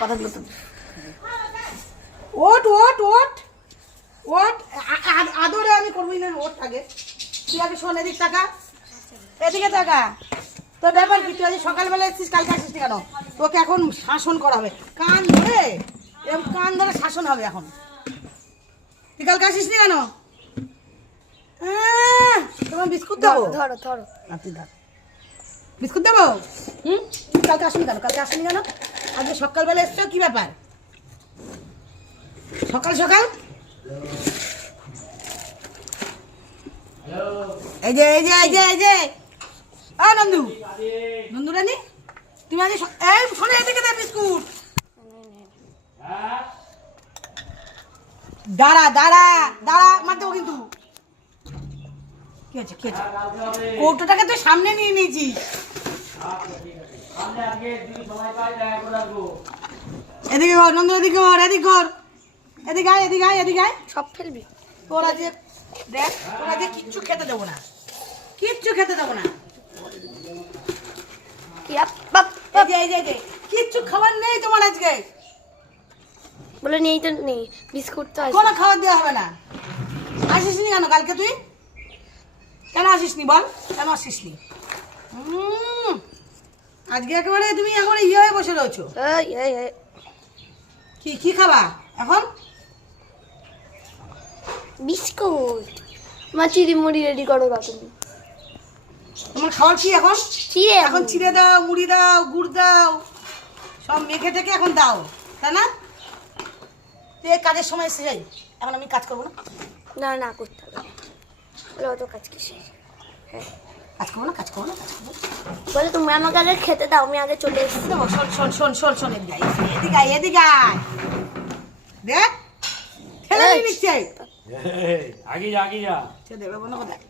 কথা দিল তো ওট ওট ওট ওট আদরে আমি করবই না ওট আগে তুই আগে শোন এদিক টাকা এদিকে টাকা তোর ব্যাপার কি তুই আজ সকালবেলা এসেছিস কালকে আসিস কেন তোকে এখন শাসন করা হবে কান ধরে এরকম কান ধরে শাসন হবে এখন তুই কালকে আসিস নি কেন তোমার বিস্কুট দেবো ধরো ধরো তুই ধর বিস্কুট দেবো কালকে আসুন কেন কালকে আসুন কেন আজকে সকালবেলা এসছো কি ব্যাপার সকাল সকাল এই যে এই যে এই যে এই যে নন্দু নন্দু রানী তুমি আজ এই শোনে এদিকে দে বিস্কুট দাঁড়া দাঁড়া দাঁড়া মার দেবো কিন্তু কি আছে কি আছে কৌটোটাকে তো সামনে নিয়ে নিয়েছিস এদিকে ঘর নন্দু এদিকে ঘর এদিকে ঘর এদিকে আয় এদিকে আয় এদিকে আয় সব ফেলবি তোরা যে দেখ তোরা যে কিচ্ছু খেতে দেবো না কিচ্ছু খেতে দেবো না এই যে কিচ্ছু খাবার নেই তোমার আজকে বলে নেই তো নেই বিস্কুট তো আছে কোনো খাবার দেওয়া হবে না আসিস নি কেন কালকে তুই কেন আসিস নি বল কেন আসিস নি আজকে একেবারে তুমি এখন ইয়ে হয়ে বসে রয়েছো কি কি খাবা এখন বিস্কুট মা চিড়ি মুড়ি রেডি করো তুমি তোমার খাওয়ার কি এখন চিড়ে এখন চিড়ে দাও মুড়ি দাও গুড় দাও সব মেখে টেকে এখন দাও তাই না তুই এই কাজের সময় এসে যাই এখন আমি কাজ করবো না না না করতে হবে বলে অত কাজ কিসে হ্যাঁ কাজ করবো না কাজ করবো না কাজ করবো বলে তুমি আমাকে আগে খেতে দাও আমি আগে চলে এসেছি শোন শোন শোন শোন শোন এদিকে আয়, এদিকে আয়, এদিকে আয়। দেখ ঠেলে নিয়ে নিচ্ছে আগে যা সে দেবে বলো কোথায়